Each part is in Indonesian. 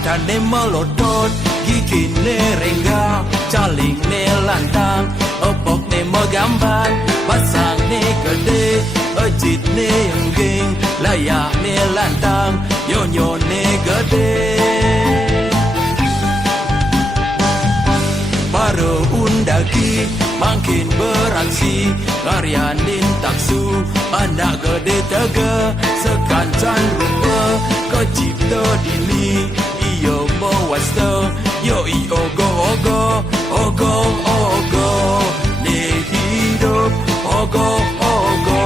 matane melotot, gigine renggang, calingne lantang, opokne megambar, basangne gede, ejitne engging, layakne lantang, yonyone gede. Para undagi makin beraksi, karyanin taksu, anak gede tega, sekancan rumah, kecipta dini, iyo mewasta, yo i ogo ogo, ogo ogo, ne hidup, ogo ogo,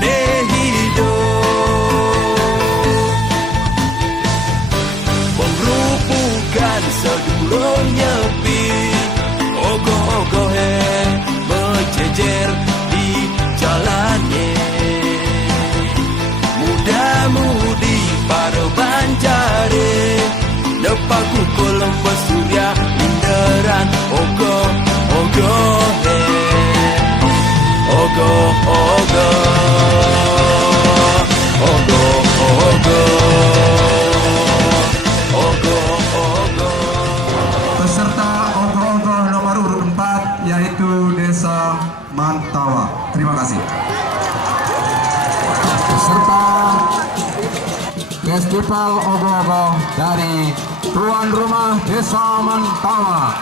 ne hidup. Mengrupukan sedulur nyepi, ogo-ogo he berjejer di jalannya. Muda-mudi para banjare, lepas kukul lembas surya inderan, ogo-ogo he, ogo-ogo, ogo-ogo. Peserta ogo-ogo nomor urut 4 yaitu Desa Mantawa. Terima kasih. Peserta Festival Ogo-ogo dari tuan rumah Desa Mantawa.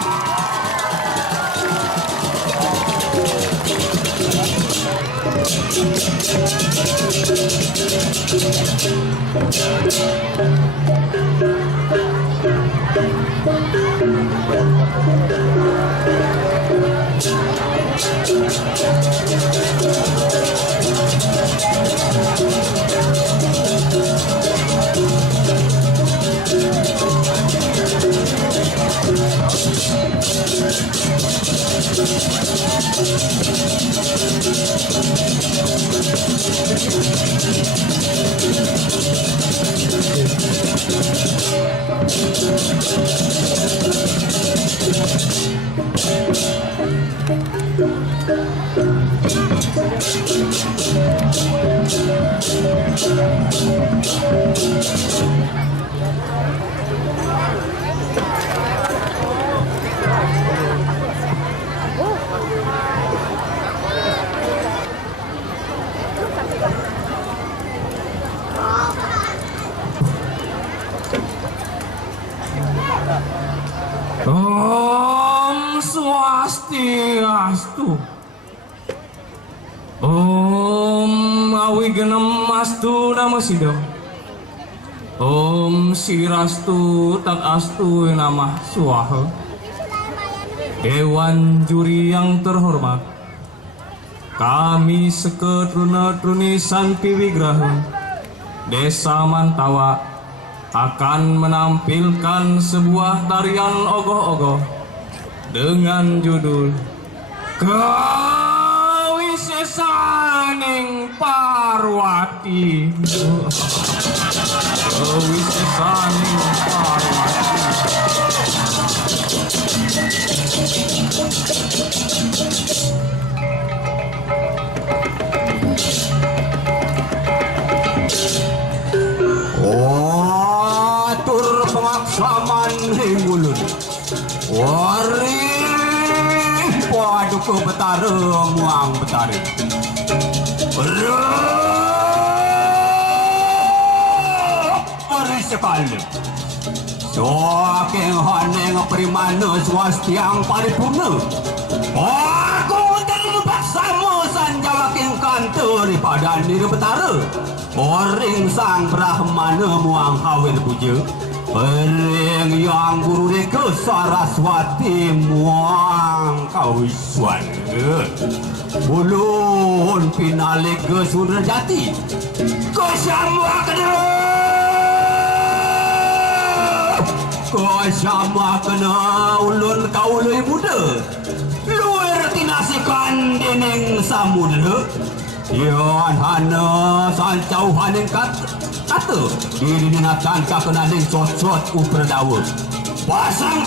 Om Swastiastu. Om Awigenem Astu Namo Sidam. Om Sirastu Tat Astu Namah Swaha. Dewan juri yang terhormat, kami seketruna-truni Santi Wigraha Desa Mantawa akan menampilkan sebuah tarian ogoh-ogoh dengan judul Kawisesaning Parwati. Kawisesaning Parwati. Atur pengaksaman hingulun waring paduka betara muang betara waring sekali saking haneng primana swastiang paripurna aku terlupak sama sanjawaking kantor pada diri betara waring sang brahmana muang hawir puja Pering yang guru reka Saraswati muang kawiswana Ulun pinalik ke Sunrajati Kesama kena Kesama kena ulun kaului muda Luar tinasikan deneng samudra Yan hana sancau haning kata diri dinatan kakenaning sosot uperdawa pasang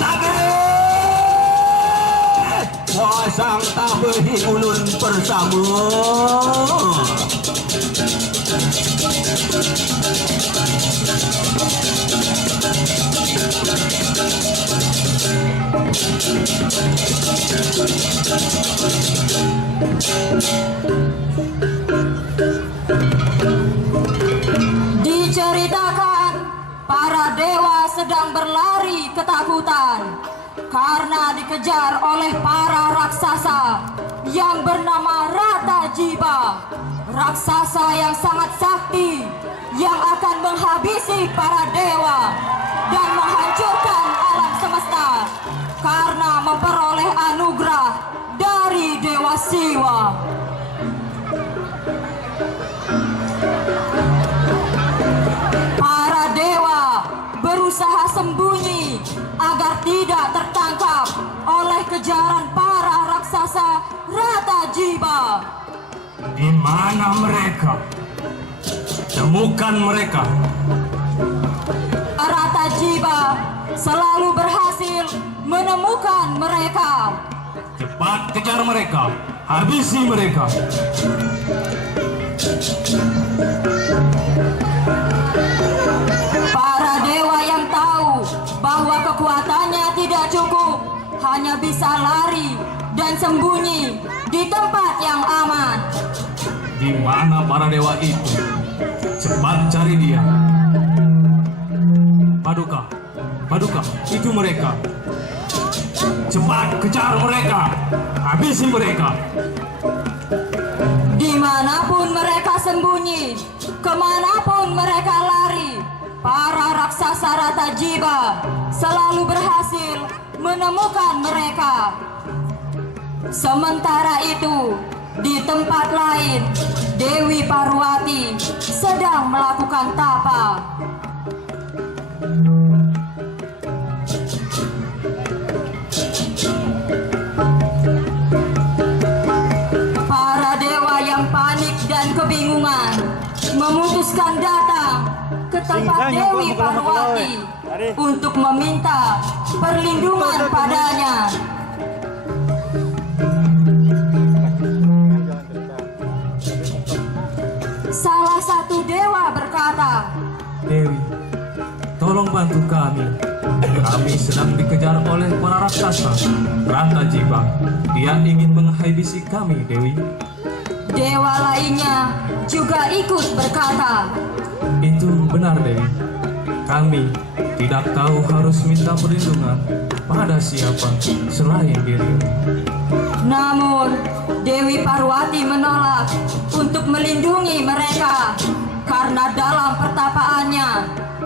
tabehi ulun bersama Diberitakan para dewa sedang berlari ketakutan karena dikejar oleh para raksasa yang bernama Rata Jiba, raksasa yang sangat sakti yang akan menghabisi para dewa dan menghancurkan alam semesta karena memperoleh anugerah dari Dewa Siwa. Para dewa berusaha sembunyi agar tidak tertangkap oleh kejaran para raksasa Rata Jiba. Di mana mereka? Temukan mereka. Rata Jiba selalu berhasil menemukan mereka. Cepat kejar mereka. Habisi mereka. Para dewa yang tahu bahwa kekuatannya tidak cukup hanya bisa lari dan sembunyi di tempat yang aman. Di mana para dewa itu? Cepat cari dia. Paduka, Paduka, itu mereka. Cepat kejar mereka. Habisi mereka. Dimanapun mereka sembunyi, kemanapun mereka lari, para raksasa Rata Jiba selalu berhasil menemukan mereka. Sementara itu, di tempat lain, Dewi Parwati sedang melakukan tapa. Para dewa yang panik dan kebingungan memutuskan datang ke tempat Dewi Parwati untuk meminta perlindungan padanya. Salah satu dewa berkata, Dewi, tolong bantu kami. Kami sedang dikejar oleh para raksasa Rata Jiba. Dia ingin menghabisi kami, Dewi. dewa lainnya juga ikut berkata, Itu benar, Dewi. Kami tidak tahu harus minta perlindungan pada siapa selain dirimu. namun Dewi Parwati menolak untuk melindungi mereka karena dalam pertapaannya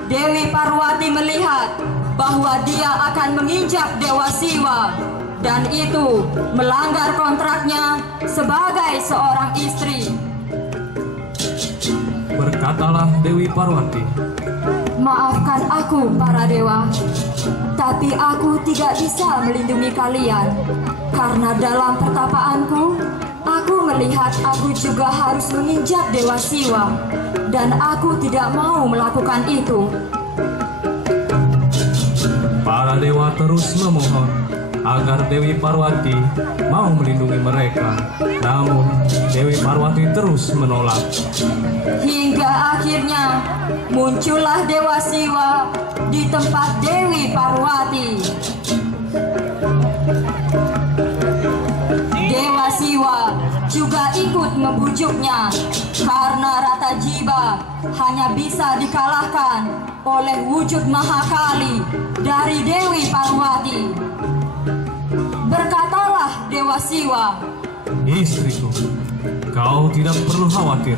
Dewi Parwati melihat bahwa dia akan menginjak Dewa Siwa dan itu melanggar kontraknya sebagai seorang istri. Berkatalah Dewi Parwati, Maafkan aku para dewa, tapi aku tidak bisa melindungi kalian karena dalam pertapaanku aku melihat aku juga harus menginjak Dewa Siwa dan aku tidak mau melakukan itu. para dewa terus memohon agar Dewi Parwati mau melindungi mereka. Namun Dewi Parwati terus menolak. Hingga akhirnya muncullah Dewa Siwa di tempat Dewi Parwati. Dewa Siwa juga ikut membujuknya karena Rata Jiba hanya bisa dikalahkan oleh wujud Mahakali dari Dewi Parwati. Berkatalah Dewa Siwa, Istriku, kau tidak perlu khawatir.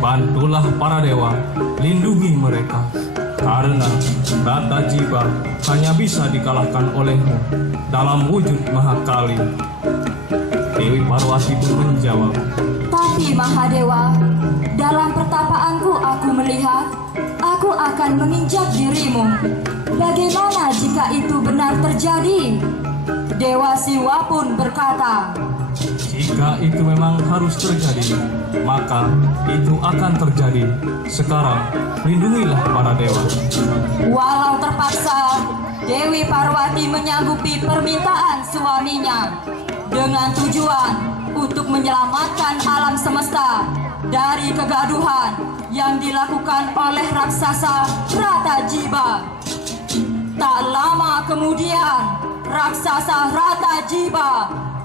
Bantulah para dewa, lindungi mereka. Karena Rata Jiba hanya bisa dikalahkan olehmu dalam wujud Mahakali. Dewi Parwati pun menjawab, tapi Mahadewa, dalam pertapaanku aku melihat aku akan menginjak dirimu. Bagaimana jika itu benar terjadi? Dewa Siwa pun berkata, jika itu memang harus terjadi, maka itu akan terjadi. Sekarang, lindungilah para dewa. walau terpaksa, Dewi Parwati menyanggupi permintaan suaminya dengan tujuan untuk menyelamatkan alam semesta dari kegaduhan yang dilakukan oleh raksasa Rata Jiba. Tak lama kemudian, raksasa Rata Jiba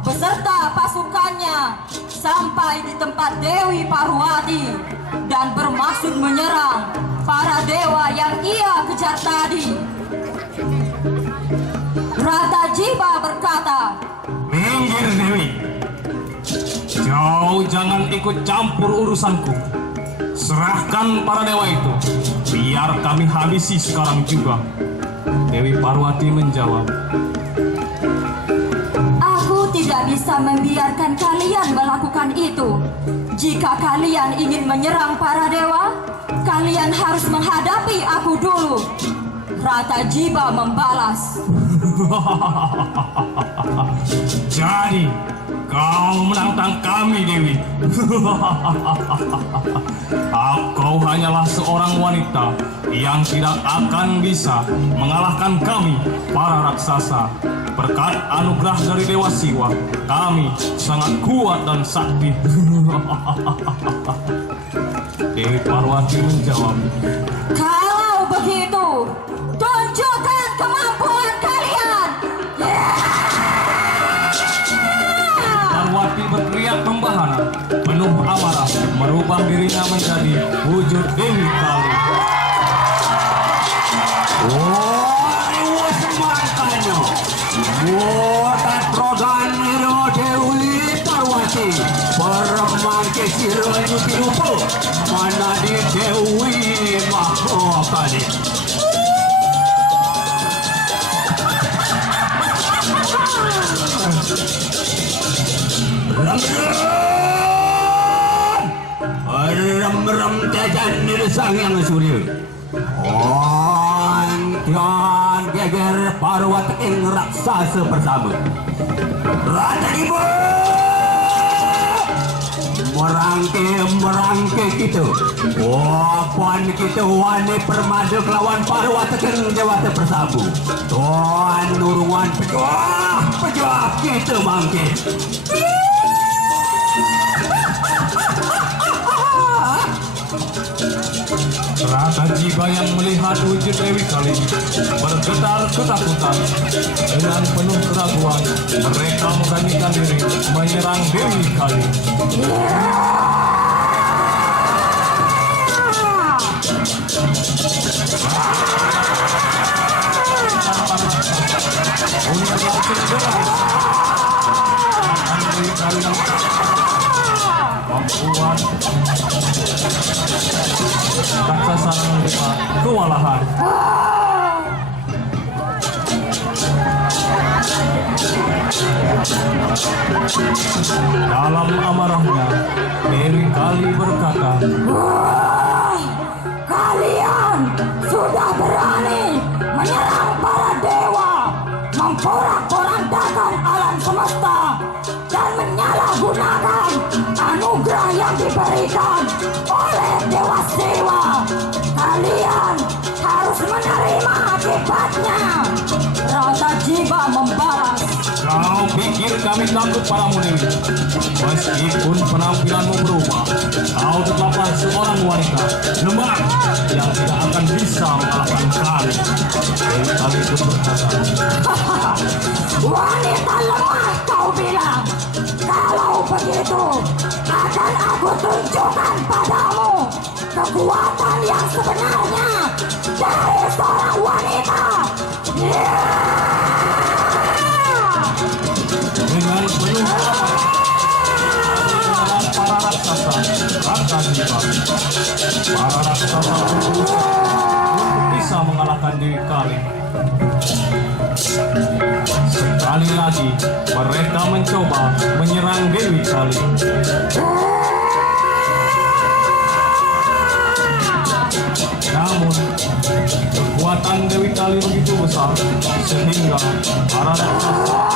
beserta pasukannya sampai di tempat Dewi Parwati dan bermaksud menyerang para Kau jangan ikut campur urusanku. Serahkan para dewa itu. Biar kami habisi sekarang juga. Dewi Parwati menjawab. Aku tidak bisa membiarkan kalian melakukan itu. Jika kalian ingin menyerang para dewa, kalian harus menghadapi aku dulu. Rata Jiba membalas. Jadi, kau menantang kami, Dewi. Kau hanyalah seorang wanita yang tidak akan bisa mengalahkan kami, para raksasa. Berkat anugerah dari Dewa Siwa, kami sangat kuat dan sakti. Dewi Parwati menjawab. Kalau begitu, tunjukkan kemampuan kalian. Parwati berteriak membahana, penuh amarah, merubah dirinya menjadi wujud Dewi Kali. Perempuan kesiranya dilupa mana di Dewi Mahkotani. Rem-rem jajan nirsang yang surya. Ontian geger Parwati ing raksasa bersama. Rata ibu merangke kita. Puan kita wani permadu kelawan Parwati ing Dewata Persabu. Tuan nuruan pejuah kita bangkit. Rata Jiba yang melihat wujud Dewi Kali bergetar ketakutan. Dengan penuh keraguan, mereka memberanikan diri menyerang Dewi Kali. Untuk langsung deras. Dewi Kali membuat raksasa menerima kewalahan. Dalam amarahnya, Dewi Kali berkata, Kalian sudah berani menyerang para dewa, memporak-porandakan alam semesta, dan menyalahgunakan anugerah yang diberikan oleh Dewa Siwa. Kalian harus menerima akibatnya. Rata Jiba membalas. kau pikir kami takut padamu, Dewi? Meskipun penampilanmu berubah, kau tetaplah seorang wanita lemah yang tidak akan bisa mengalahkan kami. Dewi Kali itu berkata, Wanita lemah kau bilang. Kalau begitu, akan aku tunjukkan padamu kekuatan yang sebenarnya dari seorang wanita. dengan penuh amarah para raksasa, Rata Jiba. Para raksasa berusaha untuk bisa mengalahkan Dewi Kali. Sekali lagi mereka mencoba menyerang Dewi Kali. Namun kekuatan Dewi Kali begitu besar sehingga para raksasa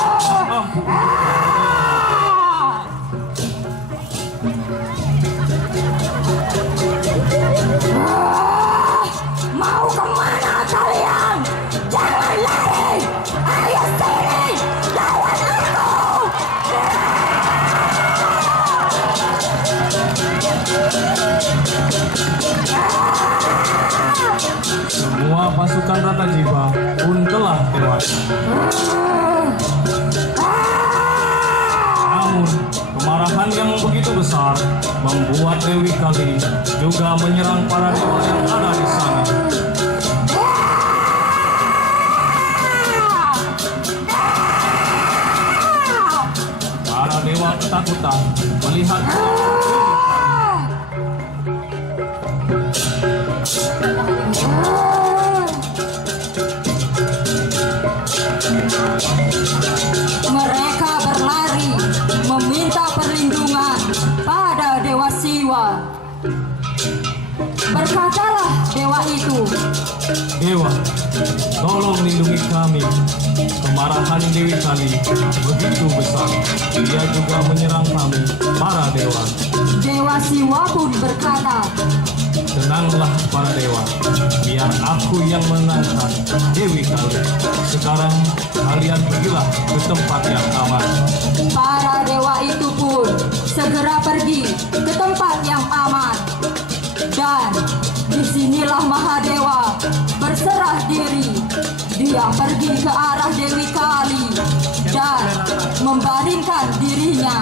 Mau kemana kalian? Jangan lari! Ayo sini! Lawan aku! semua pasukan Rata Jiba pun telah tewas. Namun kemarahan yang begitu besar membuat Dewi Kali juga menyerang para dewa yang ada di sana. Para dewa ketakutan melihat Mereka berlari meminta perlindungan pada Dewa Siwa. Berkatalah dewa itu, Dewa, tolong lindungi kami. Kemarahan Dewi Kali begitu besar. Dia juga menyerang kami, para dewa. Dewa Siwa pun berkata, Tenanglah para dewa, biar aku yang menangkan Dewi Kali. Sekarang kalian pergilah ke tempat yang aman. para dewa itu pun segera pergi ke tempat yang aman. Dan disinilah Mahadewa berserah diri. Dia pergi ke arah Dewi Kali dan membaringkan dirinya.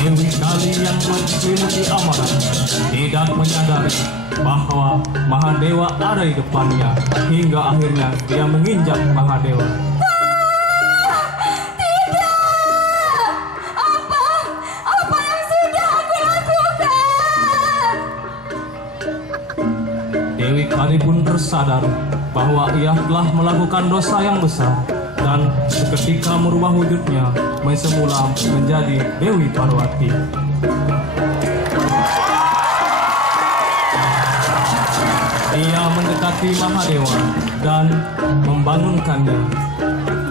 Dewi Kali yang memiliki amanah tidak menyadari bahwa Mahadewa ada di depannya, hingga akhirnya dia menginjak Mahadewa. Apa yang sudah aku lakukan? Dewi Kali pun tersadar bahwa ia telah melakukan dosa yang besar dan seketika merubah wujudnya semula menjadi Dewi Parwati. Ia mendekati Mahadewa dan membangunkannya.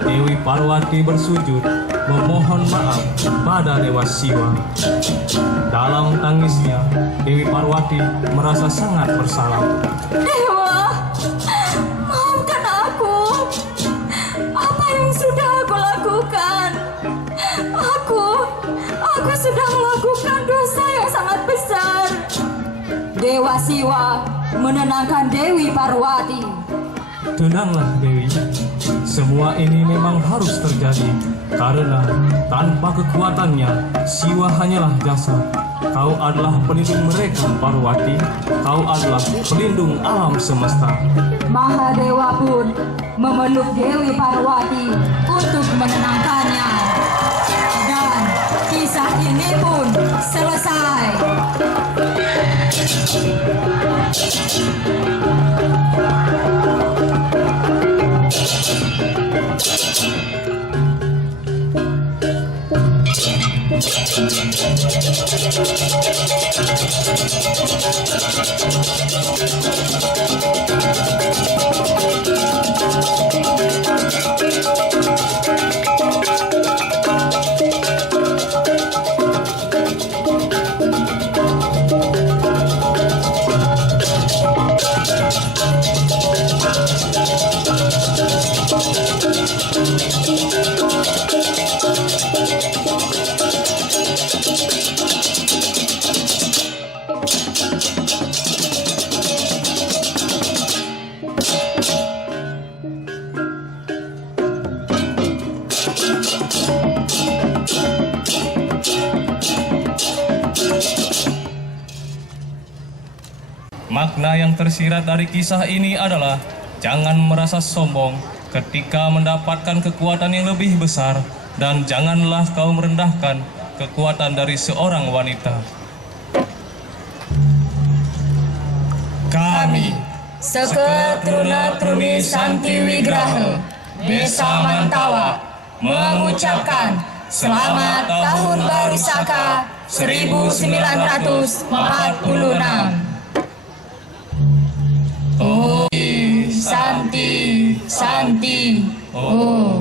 Dewi Parwati bersujud memohon maaf pada Dewa Siwa. Dalam tangisnya, Dewi Parwati merasa sangat bersalah. Dewa, maafkan aku. Apa yang sudah aku lakukan? Aku sudah melakukan dosa yang sangat besar. Dewa Siwa menenangkan Dewi Parwati. Tenanglah Dewi, semua ini memang harus terjadi karena tanpa kekuatannya Siwa hanyalah jasad. Kau adalah pelindung mereka Parwati, kau adalah pelindung alam semesta. Mahadewa pun memeluk Dewi Parwati untuk menenangkannya. Dan kisah ini pun selesai. Makna yang tersirat dari kisah ini adalah jangan merasa sombong ketika mendapatkan kekuatan yang lebih besar, dan janganlah kau merendahkan kekuatan dari seorang wanita. Kami, Seketruna-truni Santi Wigraha, Desa Mantawa, mengucapkan Selamat Tahun Baru Saka 1946. Oh, Santi, oh.